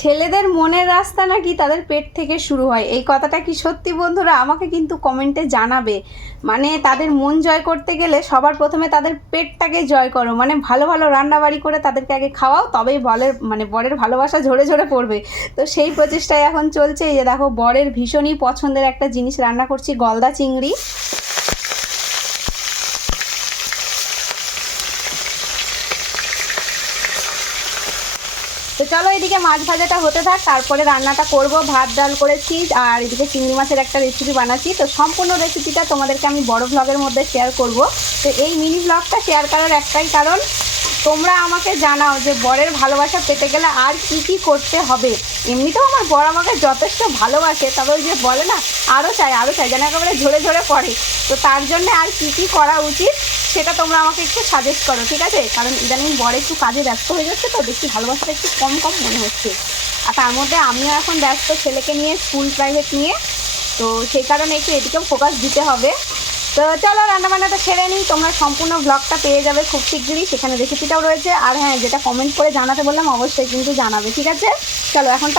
ছেলেদের মনের রাস্তা নাকি তাদের পেট থেকে শুরু হয়, এই কথাটা কি সত্যি বন্ধুরা? আমাকে কিন্তু কমেন্টে জানাবে। মানে তাদের মন জয় করতে গেলে সবার প্রথমে তাদের পেটটাকে জয় করো, মানে ভালো ভালো রান্নাবাড়ি করে তাদেরকে আগে খাওয়াও, তবেই বরের ভালোবাসা ঝরে ঝরে পড়বে। তো সেই প্রচেষ্টায় এখন চলছে। এই যে দেখো, বরের ভীষণই পছন্দের একটা জিনিস রান্না করছি, গলদা চিংড়ি। তো চলো এদিকে মাছ ভাজাটা হতে থাক, তারপরে রান্নাটা করব। ভাত ডাল করেছি আর এদিকে চিংড়ি মাছের একটা রেসিপি বানাচ্ছি। তো সম্পূর্ণ রেসিপিটা তোমাদেরকে আমি বড় ব্লগের মধ্যে শেয়ার করব। তো এই মিনি ব্লগটা শেয়ার করার একটাই কারণ, তোমরা আমাকে জানাও যে বরের ভালোবাসা পেতে গেলে আর কি কি করতে হবে। এমনিতেও আমার বর আমাকে যথেষ্ট ভালোবাসে, তবে ওই যে বলে না, আরও চাই যেন একেবারে ঝরে ঝরে পড়ে। তো তার জন্য আর কি কি করা উচিত সেটা তোমরা আমাকে একটু সাজেস্ট করো, ঠিক আছে? কারণ ইদানিং বর একটু কাজে ব্যস্ত হয়ে যাচ্ছে, তো বেশি ভালোবাসাটা একটু কম কম মনে হচ্ছে। আর তার মধ্যে আমিও এখন ব্যস্ত ছেলেকে নিয়ে, স্কুল প্রাইভেট নিয়ে। তো সেই কারণে একটু এদিকেও ফোকাস দিতে হবে। তো চলো রান্নাবান্নাটা সেরে নিই। তোমরা সম্পূর্ণ ব্লগটা পেয়ে যাবে খুব শিগগিরই, সেখানে রেসিপিটাও রয়েছে। আর হ্যাঁ, যেটা কমেন্ট করে জানাতে বললাম অবশ্যই কিন্তু জানাবে, ঠিক আছে? চলো এখন